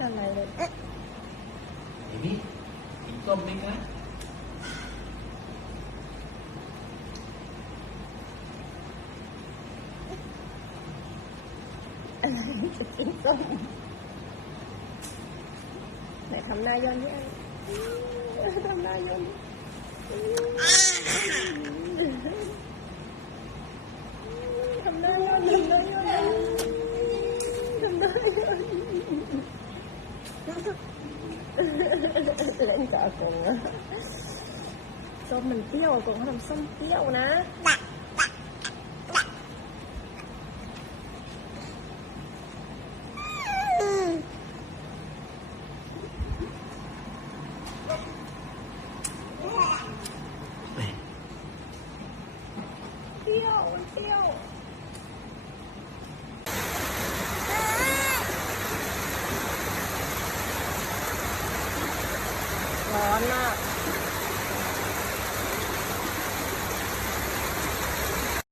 อะไรเลยเอ๊ะเห็นนี่กินส้มไหมคะอะไรจะกินส้มไหนทำหน้าย้อนนี่ทำหน้าย้อนทำหน้าย้อนทำหน้าย้อนทำหน้าย้อนเล่นกับอากงอะส้มมันเปรี้ยวอากงเขาทำส้มเปรี้ยวนะเปรี้ยวมันเปรี้ยวร้อนมาก